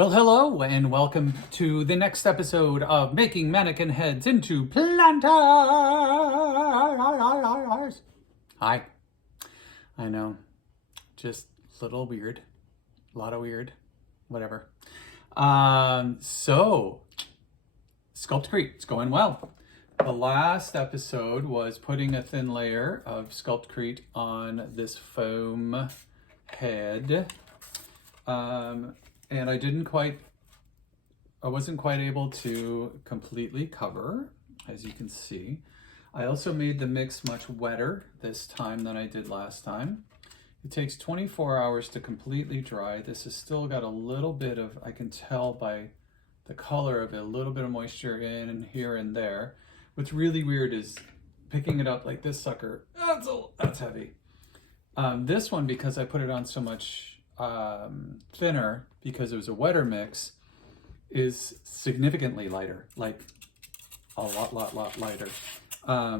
Well, hello, and welcome to the next episode of Making Mannequin Heads into Planters. Hi. I know. Just a little weird. A lot of weird. Whatever. So, SculptCrete, it's going well. The last episode was putting a thin layer of SculptCrete on this foam head. And I wasn't quite able to completely cover, as you can see. I also made the mix much wetter this time than I did last time. It takes 24 hours to completely dry. This has still got a little bit of, I can tell by the color of it, a little bit of moisture in and here and there. What's really weird is picking it up like this sucker. That's heavy. This one, because I put it on so much thinner, because it was a wetter mix, is significantly lighter, like a lot lighter. I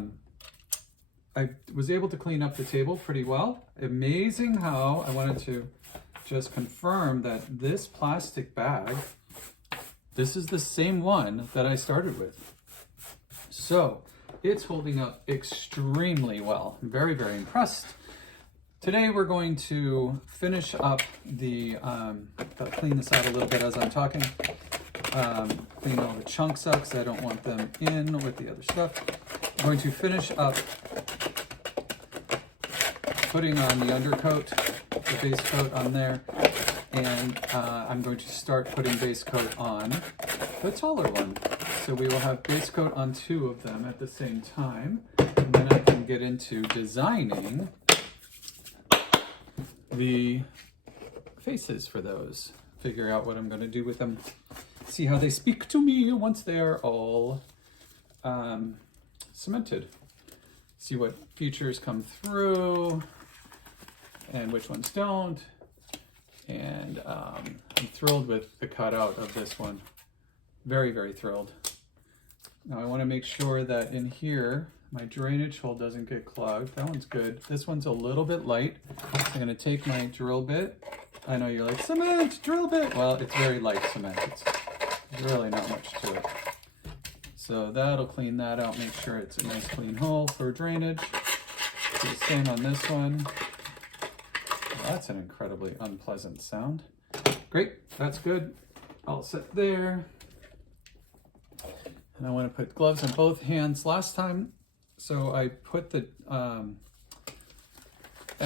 was able to clean up the table pretty well. Amazing how I wanted to just confirm that this plastic bag, this is the same one that I started with. So it's holding up extremely well. I'm very, very impressed. Today we're going to finish up the, clean this out a little bit as I'm talking. Clean all the chunks up because I don't want them in with the other stuff. I'm going to finish up putting on the undercoat, the base coat on there, and I'm going to start putting base coat on the taller one. So we will have base coat on two of them at the same time, and then I can get into designing the faces for those. Figure out what I'm going to do with them. See how they speak to me once they are all cemented. See what features come through and which ones don't. And I'm thrilled with the cutout of this one. Very, very thrilled. Now I want to make sure that in here my drainage hole doesn't get clogged. That one's good. This one's a little bit light. I'm going to take my drill bit. I know you're like, cement, drill bit. Well, it's very light cement. There's really not much to it. So that'll clean that out, make sure it's a nice clean hole for drainage. Do the same on this one. Well, that's an incredibly unpleasant sound. Great, that's good. All set there. And I want to put gloves on both hands. Last time, so I put the, I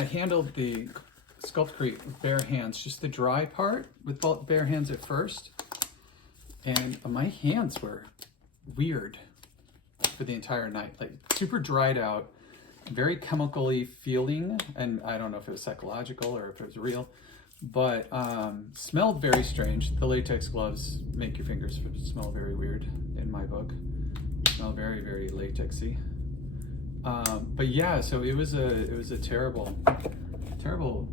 handled the SculptCrete with bare hands, just the dry part with both bare hands at first. And my hands were weird for the entire night, like super dried out, very chemically feeling. And I don't know if it was psychological or if it was real, but smelled very strange. The latex gloves make your fingers smell very weird in my book. Smell very, very latexy. But yeah, so it was a terrible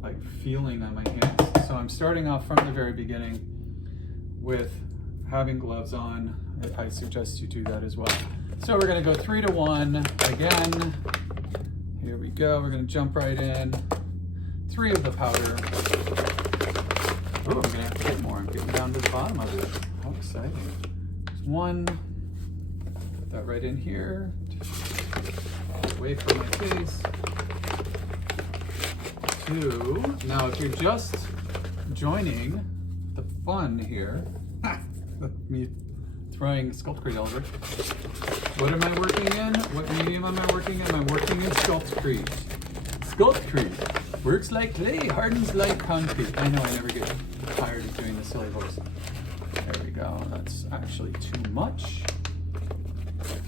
like feeling on my hands. So I'm starting off from the very beginning with having gloves on. I suggest you do that as well. So we're gonna go 3 to 1 again. Here we go. We're gonna jump right in. 3 of the powder. Oh, I'm gonna have to get more. I'm getting down to the bottom of it. How exciting. There's 1. Put that right in here. Away from my face. 2. Now, if you're just joining the fun here, me throwing SculptCrete all over. What am I working in? What medium am I working in? I'm working in SculptCrete. SculptCrete works like clay, hardens like concrete. I know, I never get tired of doing the silly voice. There we go. That's actually too much.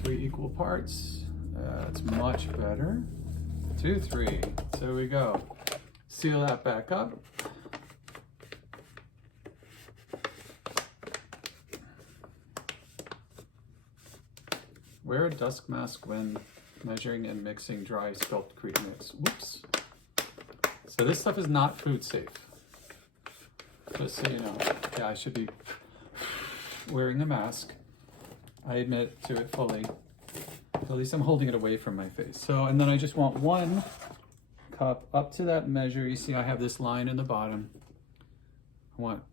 3 equal parts. That's much better. 2, 3. So we go. Seal that back up. Wear a dust mask when measuring and mixing dry SculptCrete mix. Whoops. So this stuff is not food safe. Just so you know. Yeah, I should be wearing a mask. I admit to it fully. At least I'm holding it away from my face. So, and then I just want 1 cup up to that measure. You see I have this line in the bottom. I want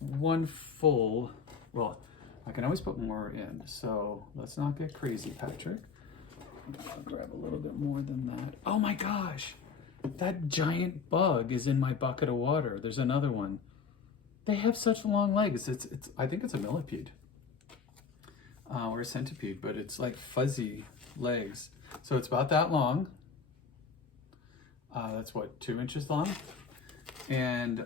one full, well, I can always put more in, so let's not get crazy, Patrick. I'll grab a little bit more than that. Oh my gosh, that giant bug is in my bucket of water. There's another one. They have such long legs. I think it's a millipede or a centipede, but it's like fuzzy legs. So it's about that long. That's what, 2 inches long? And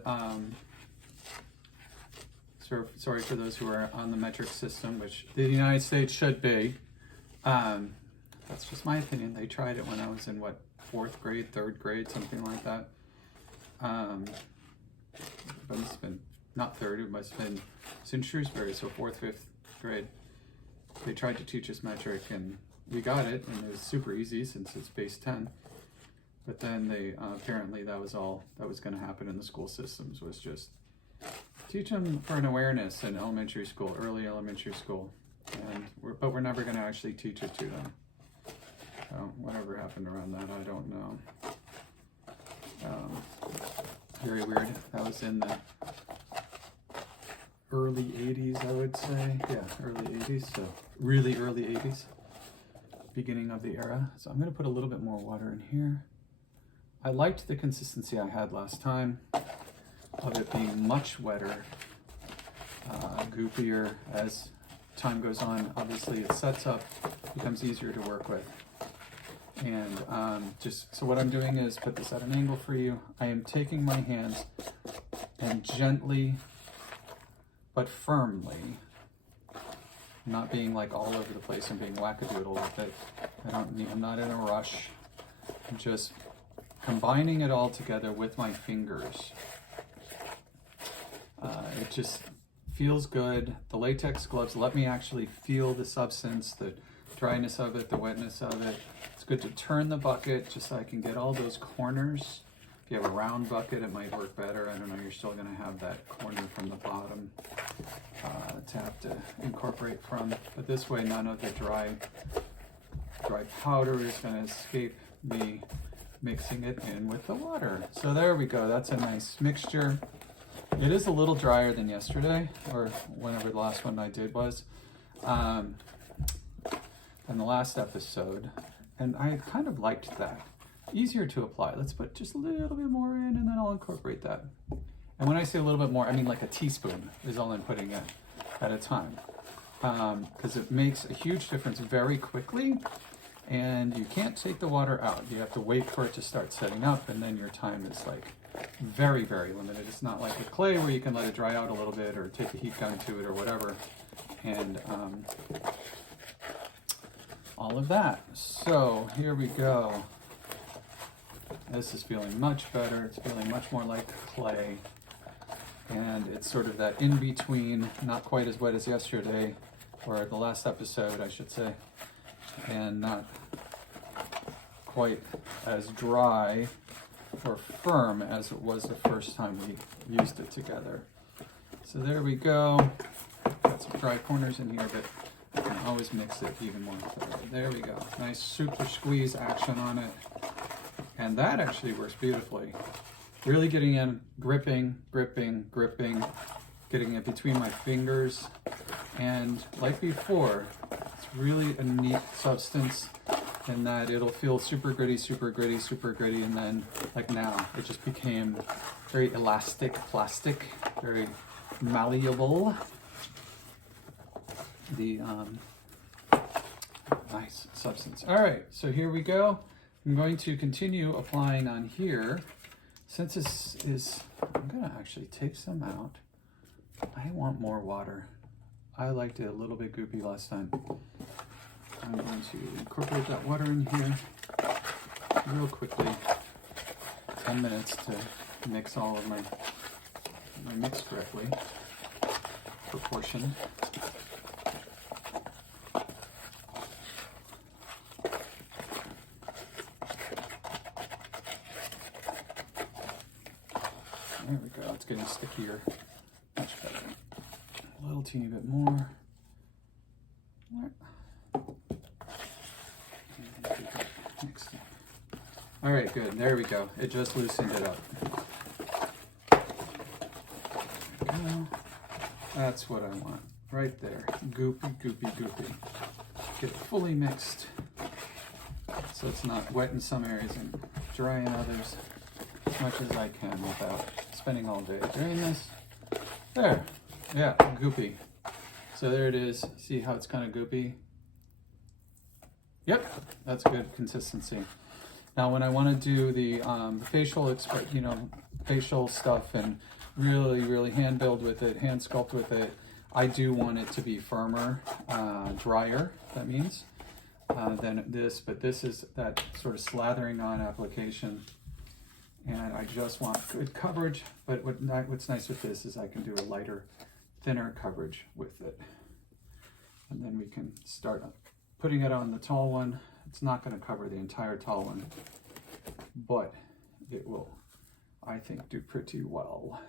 sorry for those who are on the metric system, which the United States should be. That's just my opinion. They tried it when I was in, what, 4th grade, 3rd grade, something like that. But it must have been, not 3rd, it must have been, it's in Shrewsbury, so 4th, 5th grade. They tried to teach us metric, and we got it, and it was super easy since it's base 10. But then they, apparently that was all that was going to happen in the school systems, was just teach them for an awareness in elementary school, early elementary school. But we're never going to actually teach it to them. Whatever happened around that, I don't know. Very weird. That was in the early 80s, I would say. Yeah, early 80s, so really early 80s. Beginning of the era. So I'm going to put a little bit more water in here. I liked the consistency I had last time of it being much wetter, goopier as time goes on. Obviously it sets up, becomes easier to work with. And so what I'm doing is put this at an angle for you. I am taking my hands and gently but firmly, not being like all over the place and being wackadoodle with it. I'm not in a rush. I'm just combining it all together with my fingers. It just feels good. The latex gloves let me actually feel the substance, the dryness of it, the wetness of it. It's good to turn the bucket just so I can get all those corners. If you have a round bucket, it might work better. I don't know, you're still gonna have that corner from the bottom to have to incorporate from. But this way, none of the dry powder is gonna escape me mixing it in with the water. So there we go, that's a nice mixture. It is a little drier than yesterday, or whenever the last one I did was, and the last episode, and I kind of liked that. Easier to apply. Let's put just a little bit more in, and then I'll incorporate that. And when I say a little bit more, I mean like a teaspoon is all I'm putting in at a time, because it makes a huge difference very quickly. And you can't take the water out. You have to wait for it to start setting up, and then your time is like very, very limited. It's not like a clay where you can let it dry out a little bit or take a heat gun to it or whatever. And all of that. So here we go. This is feeling much better. It's feeling much more like clay. And it's sort of that in-between, not quite as wet as yesterday, or the last episode, I should say, and not quite as dry or firm as it was the first time we used it together. So there we go. Got some dry corners in here, but I can always mix it even more thoroughly. There we go. Nice super squeeze action on it. And that actually works beautifully. Really getting in, gripping, getting it between my fingers. And like before, it's really a neat substance in that it'll feel super gritty, and then like now, it just became very elastic, plastic, very malleable. The nice substance. All right, so here we go. I'm going to continue applying on here. Since this is, I'm gonna actually take some out. I want more water. I liked it a little bit goopy last time. I'm going to incorporate that water in here real quickly. 10 minutes to mix all of my mix correctly, proportion. There we go, it's getting stickier, much better. A little teeny bit more. All right, good, there we go. It just loosened it up. There we go. That's what I want. Right there. Goopy, goopy, goopy. Get it fully mixed so it's not wet in some areas and dry in others, as much as I can without spending all day doing this. There. Yeah, goopy. So there it is. See how it's kind of goopy? Yep, that's good consistency. Now when I want to do the facial, facial stuff and really hand build with it, hand sculpt with it, I do want it to be firmer, drier, that means, than this, but this is that sort of slathering on application, and I just want good coverage, but what's nice with this is I can do a lighter, thinner coverage with it. And then we can start putting it on the tall one. It's not going to cover the entire tall one, but it will, I think, do pretty well.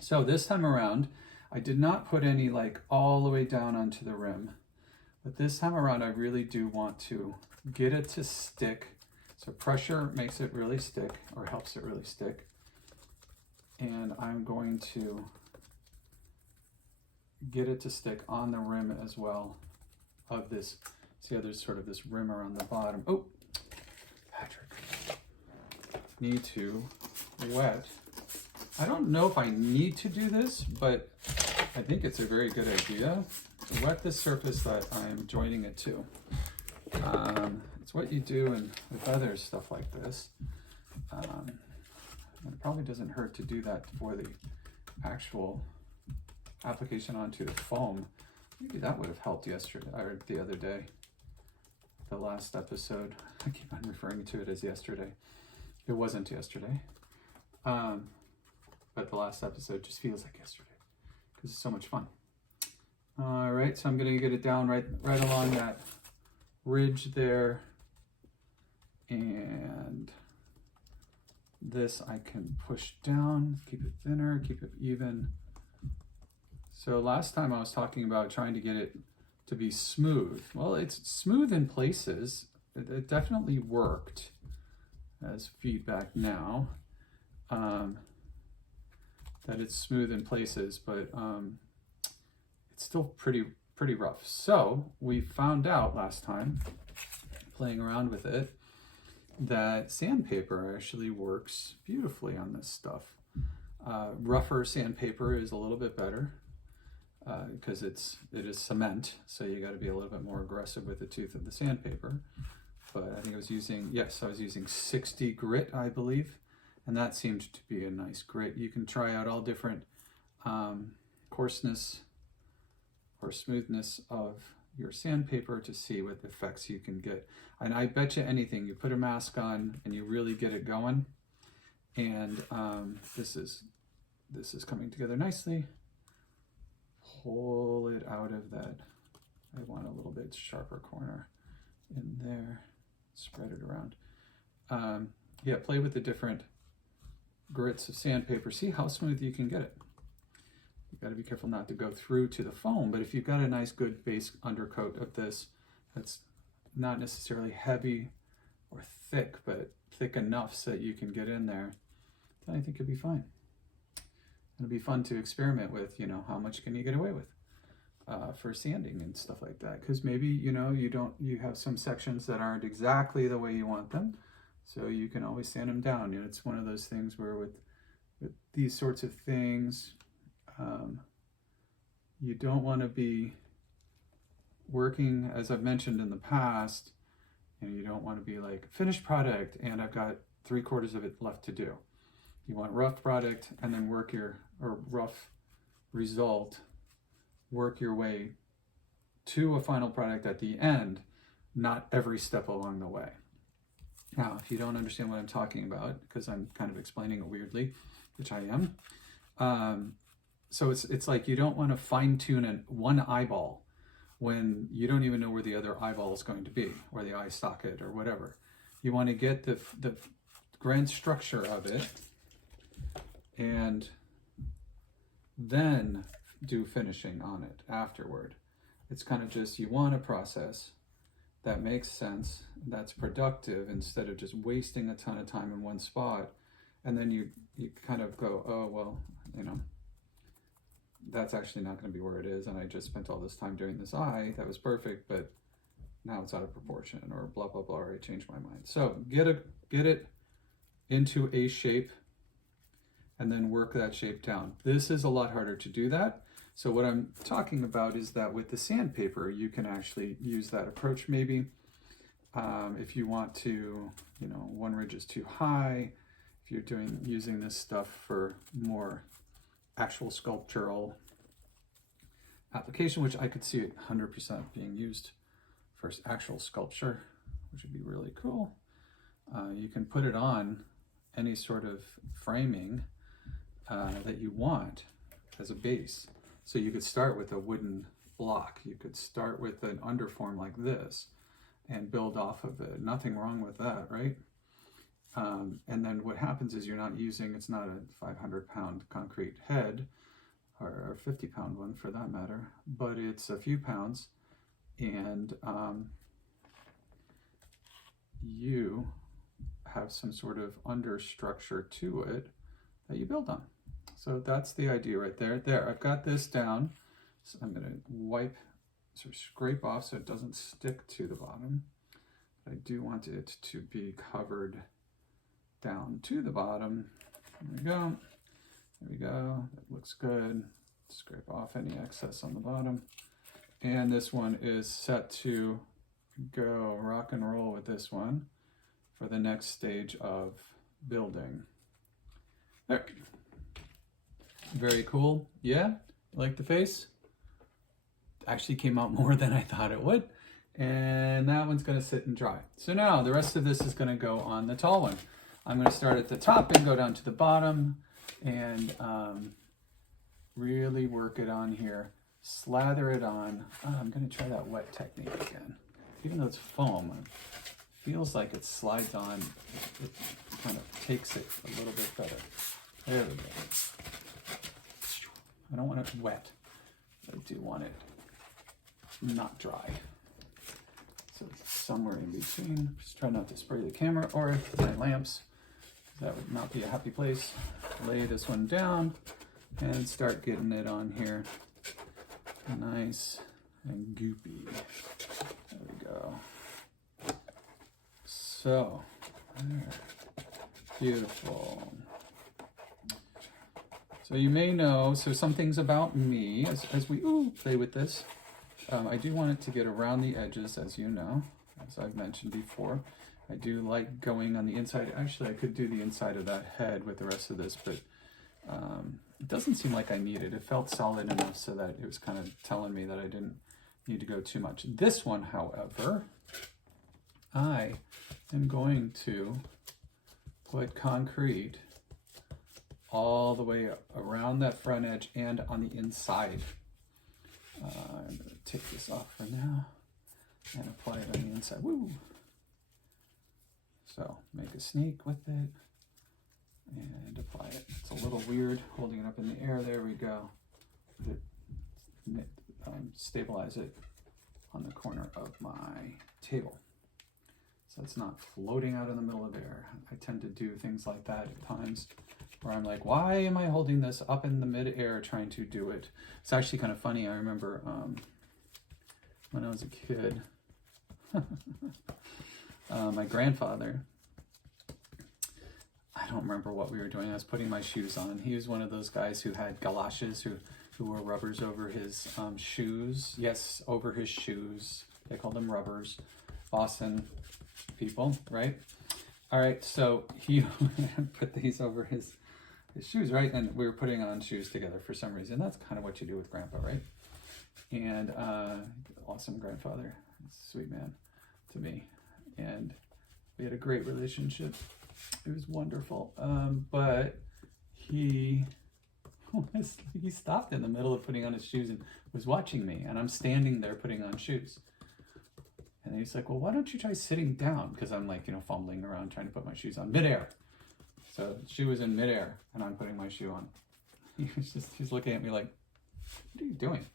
So this time around, I did not put any like all the way down onto the rim, but this time around I really do want to get it to stick. So pressure makes it really stick, or helps it really stick. And I'm going to get it to stick on the rim as well of this. See how there's sort of this rim around the bottom. Oh, Patrick, need to wet. I don't know if I need to do this, but I think it's a very good idea to wet the surface that I'm joining it to. It's what you do with other stuff like this. It probably doesn't hurt to do that for the actual application onto the foam. Maybe that would have helped yesterday, or the other day, the last episode. I keep on referring to it as yesterday. It wasn't yesterday. But the last episode just feels like yesterday because it's so much fun. All right, so I'm gonna get it down right along that ridge there. And this I can push down, keep it thinner, keep it even. So last time I was talking about trying to get it to be smooth. Well, it's smooth in places. It definitely worked as feedback now. That it's smooth in places, but it's still pretty rough. So we found out last time, playing around with it, that sandpaper actually works beautifully on this stuff. Rougher sandpaper is a little bit better because it is cement, so you got to be a little bit more aggressive with the tooth of the sandpaper. But I think I was using 60 grit, I believe. And that seemed to be a nice grit. You can try out all different coarseness or smoothness of your sandpaper to see what effects you can get. And I bet you anything, you put a mask on and you really get it going. And this is coming together nicely. Pull it out of that. I want a little bit sharper corner in there. Spread it around. Yeah, play with the different grits of sandpaper. See how smooth you can get it. You got to be careful not to go through to the foam, but if you've got a nice good base undercoat of this that's not necessarily heavy or thick, but thick enough so that you can get in there, then I think it'll be fine. It'll be fun to experiment with, how much can you get away with for sanding and stuff like that, because maybe you have some sections that aren't exactly the way you want them. So you can always sand them down. It's one of those things where with these sorts of things, you don't want to be working, as I've mentioned in the past, you don't want to be like, finished product, and I've got 3/4 of it left to do. You want rough product, and then rough result, work your way to a final product at the end, not every step along the way. Now, if you don't understand what I'm talking about, because I'm kind of explaining it weirdly, which I am, so it's like you don't want to fine tune one eyeball when you don't even know where the other eyeball is going to be, or the eye socket, or whatever. You want to get the grand structure of it, and then do finishing on it afterward. It's kind of just, you want a process that makes sense, that's productive, instead of just wasting a ton of time in one spot. And then you kind of go, oh, well, that's actually not going to be where it is, and I just spent all this time doing this eye. That was perfect, but now it's out of proportion, or blah blah blah, or I changed my mind. So get it into a shape and then work that shape down. This is a lot harder to do that. So what I'm talking about is that with the sandpaper, you can actually use that approach maybe. If you want to, you know, one ridge is too high, if you're using this stuff for more actual sculptural application, which I could see it 100% being used for actual sculpture, which would be really cool. You can put it on any sort of framing that you want as a base. So you could start with a wooden block. You could start with an underform like this and build off of it. Nothing wrong with that, right? And then what happens is you're not using, it's not a 500-pound concrete head, or a 50-pound one for that matter, but it's a few pounds, and you have some sort of understructure to it that you build on. So that's the idea right there. There, I've got this down. So I'm going to wipe, sort of scrape off so it doesn't stick to the bottom. I do want it to be covered down to the bottom. There we go. There we go. That looks good. Scrape off any excess on the bottom. And this one is set to go rock and roll with this one for the next stage of building. There. Very cool. Yeah, like the face? Actually came out more than I thought it would. And that one's going to sit and dry. So now the rest of this is going to go on the tall one. I'm going to start at the top and go down to the bottom and really work it on here. Slather it on. Oh, I'm going to try that wet technique again. Even though it's foam, it feels like it slides on. It kind of takes it a little bit better. There we go. I don't want it wet. I do want it not dry. So it's somewhere in between. Just try not to spray the camera or my lamps. That would not be a happy place. Lay this one down and start getting it on here. Nice and goopy. There we go. So, there. Beautiful. So you may know, so some things about me as we play with this. I do want it to get around the edges, as you know, as I've mentioned before. I do like going on the inside. Actually, I could do the inside of that head with the rest of this, but it doesn't seem like I need it. It felt solid enough so that it was kind of telling me that I didn't need to go too much. This one, however, I am going to put concrete all the way around that front edge and on the inside. I'm going to take this off for now and apply it on the inside. Woo! So make a snake with it and apply it. It's a little weird holding it up in the air. There we go. Stabilize it on the corner of my table so it's not floating out in the middle of air. I tend to do things like that at times where I'm like, why am I holding this up in the mid-air trying to do it? It's actually kind of funny. I remember when I was a kid, my grandfather, I don't remember what we were doing. I was putting my shoes on. He was one of those guys who had galoshes, who wore rubbers over his shoes. Yes, over his shoes. They called them rubbers. Boston people, right? All right, so he put these over his shoes, right? And we were putting on shoes together for some reason. That's kind of what you do with Grandpa, right? And awesome grandfather, sweet man to me. And we had a great relationship. It was wonderful. But he stopped in the middle of putting on his shoes and was watching me. And I'm standing there putting on shoes. And he's like, well, why don't you try sitting down? Because I'm like, fumbling around trying to put my shoes on midair. So the shoe was in midair and I'm putting my shoe on. He's looking at me like, what are you doing?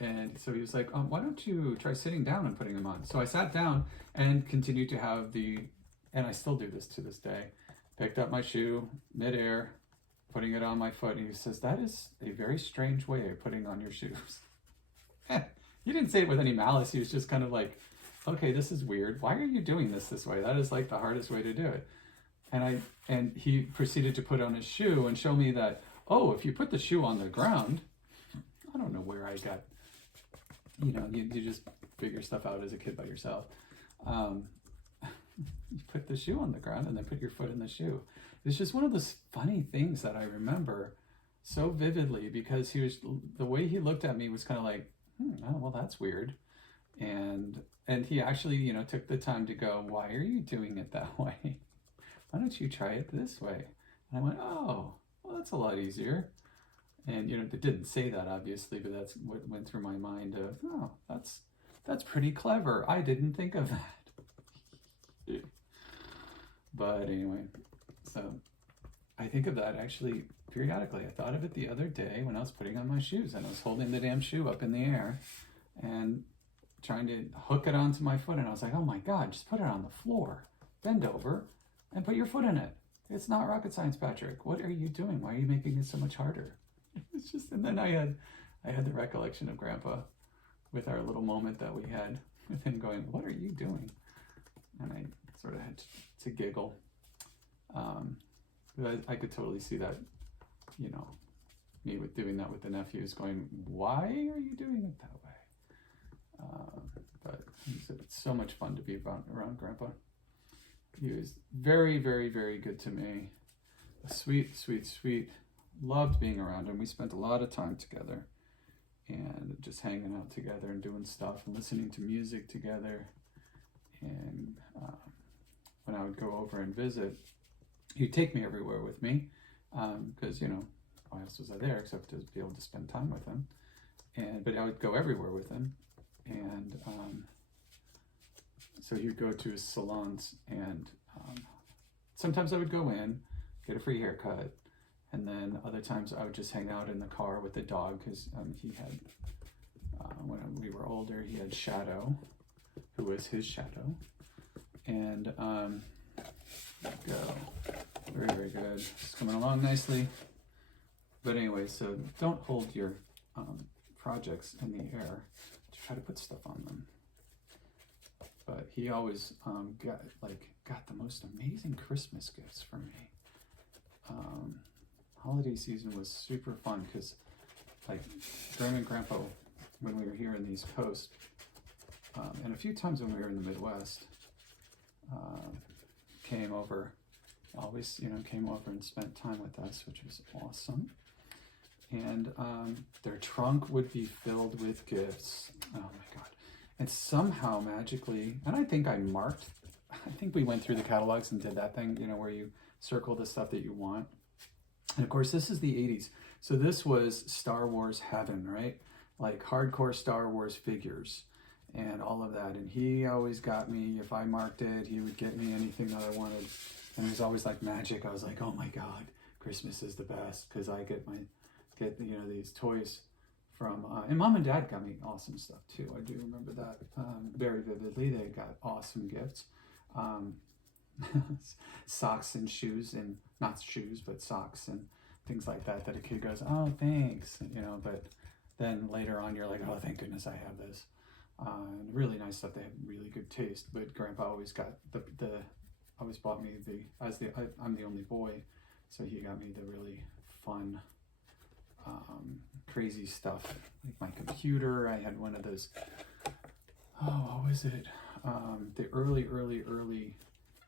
And so he was like, why don't you try sitting down and putting them on? So I sat down and continued to have and I still do this to this day, picked up my shoe midair, putting it on my foot, and he says, "That is a very strange way of putting on your shoes." He didn't say it with any malice. He was just kind of like, "Okay, this is weird. Why are you doing this way? That is like the hardest way to do it." And he proceeded to put on his shoe and show me that, oh, if you put the shoe on the ground, I don't know where I got, you just figure stuff out as a kid by yourself. You put the shoe on the ground and then put your foot in the shoe. It's just one of those funny things that I remember so vividly, because the way he looked at me was kind of like, oh, well, that's weird. And he actually, took the time to go, "Why are you doing it that way? Why don't you try it this way?" And I went, "Oh, well, that's a lot easier." And, it didn't say that, obviously, but that's what went through my mind of, oh, that's pretty clever. I didn't think of that. But anyway, so I think of that actually periodically. I thought of it the other day when I was putting on my shoes, and I was holding the damn shoe up in the air and trying to hook it onto my foot. And I was like, oh my God, just put it on the floor, bend over and put your foot in it. It's not rocket science, Patrick. What are you doing? Why are you making it so much harder? It's just, and then I had the recollection of Grandpa with our little moment that we had with him going, "What are you doing?" And I sort of had to giggle. But I could totally see that, me with doing that with the nephews going, "Why are you doing it that way?" But it's so much fun to be around Grandpa. He was very, very, very good to me. Sweet, sweet, sweet. Loved being around him. We spent a lot of time together and just hanging out together and doing stuff and listening to music together. And when I would go over and visit, he'd take me everywhere with me because, why else was I there except to be able to spend time with him? But I would go everywhere with him. And so he would go to his salons, and sometimes I would go in, get a free haircut, and then other times I would just hang out in the car with the dog, because he had, when we were older, he had Shadow, who was his shadow. And go. Very, very good. It's coming along nicely. But anyway, so don't hold your projects in the air. Try to put stuff on them. But he always got the most amazing Christmas gifts for me. Holiday season was super fun because, Grandma and Grandpa, when we were here in the East Coast, and a few times when we were in the Midwest, came over. Always, came over and spent time with us, which was awesome. And their trunk would be filled with gifts. Oh my God. And somehow magically, and I think we went through the catalogs and did that thing, where you circle the stuff that you want. And of course, this is the 80s. So this was Star Wars heaven, right? Like hardcore Star Wars figures and all of that. And he always got me, if I marked it, he would get me anything that I wanted. And it was always like magic. I was like, oh my God, Christmas is the best, because I get these toys from, and Mom and Dad got me awesome stuff too. I do remember that very vividly. They got awesome gifts. Socks and shoes, and not shoes, but socks and things like that a kid goes, oh, thanks, but then later on you're like, oh, thank goodness I have this. And really nice stuff. They have really good taste, but Grandpa always got always bought me I'm the only boy, so he got me the really fun, crazy stuff, like my computer. I had one of those, what was it? The early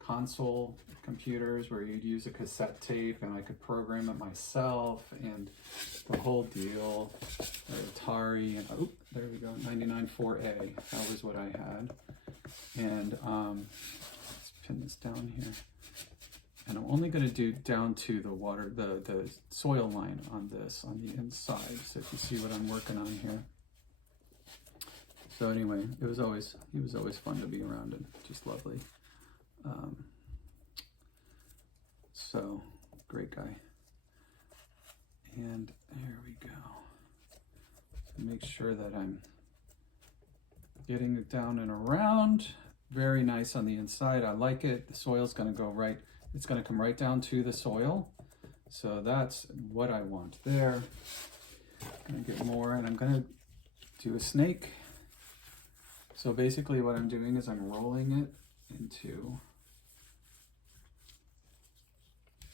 console computers where you'd use a cassette tape and I could program it myself, and the whole deal. The Atari, and there we go, 99.4A. That was what I had. And let's pin this down here. And I'm only going to do down to the water, the soil line on this, on the inside, so if you see what I'm working on here. So anyway, he was always fun to be around, and just lovely. So great guy. And there we go. So make sure that I'm getting it down and around. Very nice on the inside. I like it. The soil's going to go right. It's going to come right down to the soil. So that's what I want there. I'm gonna get more, and I'm gonna do a snake. So basically what I'm doing is I'm rolling it into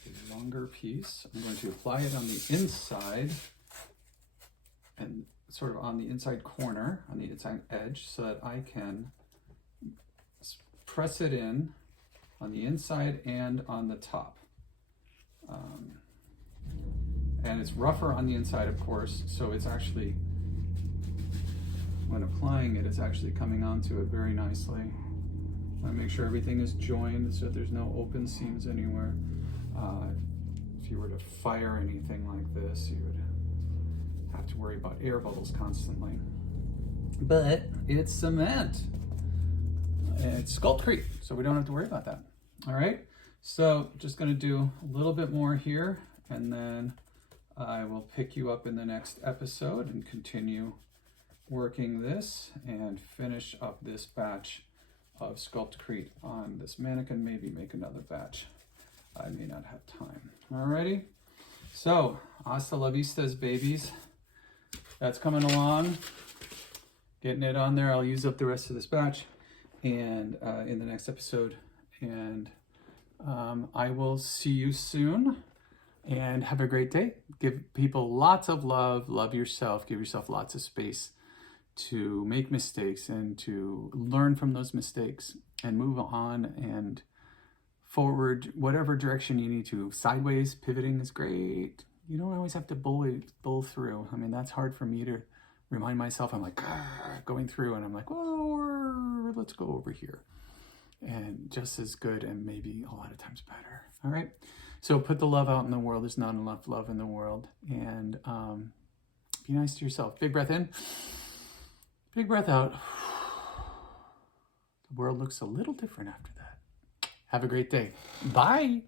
a longer piece. I'm going to apply it on the inside and sort of on the inside corner, on the inside edge, so that I can press it in on the inside and on the top. And it's rougher on the inside, of course, so it's actually, when applying it, it's actually coming onto it very nicely. I want to make sure everything is joined so there's no open seams anywhere. If you were to fire anything like this, you would have to worry about air bubbles constantly. But it's cement. It's SculptCrete, so we don't have to worry about that. All right, so just going to do a little bit more here, and then I will pick you up in the next episode and continue working this and finish up this batch of SculptCrete on this mannequin, maybe make another batch. I may not have time. Alrighty, so hasta la vistas, babies. That's coming along. Getting it on there. I'll use up the rest of this batch and in the next episode. And I will see you soon. And have a great day. Give people lots of love. Love yourself. Give yourself lots of space to make mistakes and to learn from those mistakes and move on and forward, whatever direction you need to. Sideways pivoting is great. You don't always have to bull through. I mean, that's hard for me to remind myself. I'm like going through and I'm like, oh, let's go over here. And just as good and maybe a lot of times better. All right. So put the love out in the world. There's not enough love in the world. And be nice to yourself. Big breath in. Big breath out. The world looks a little different after that. Have a great day. Bye.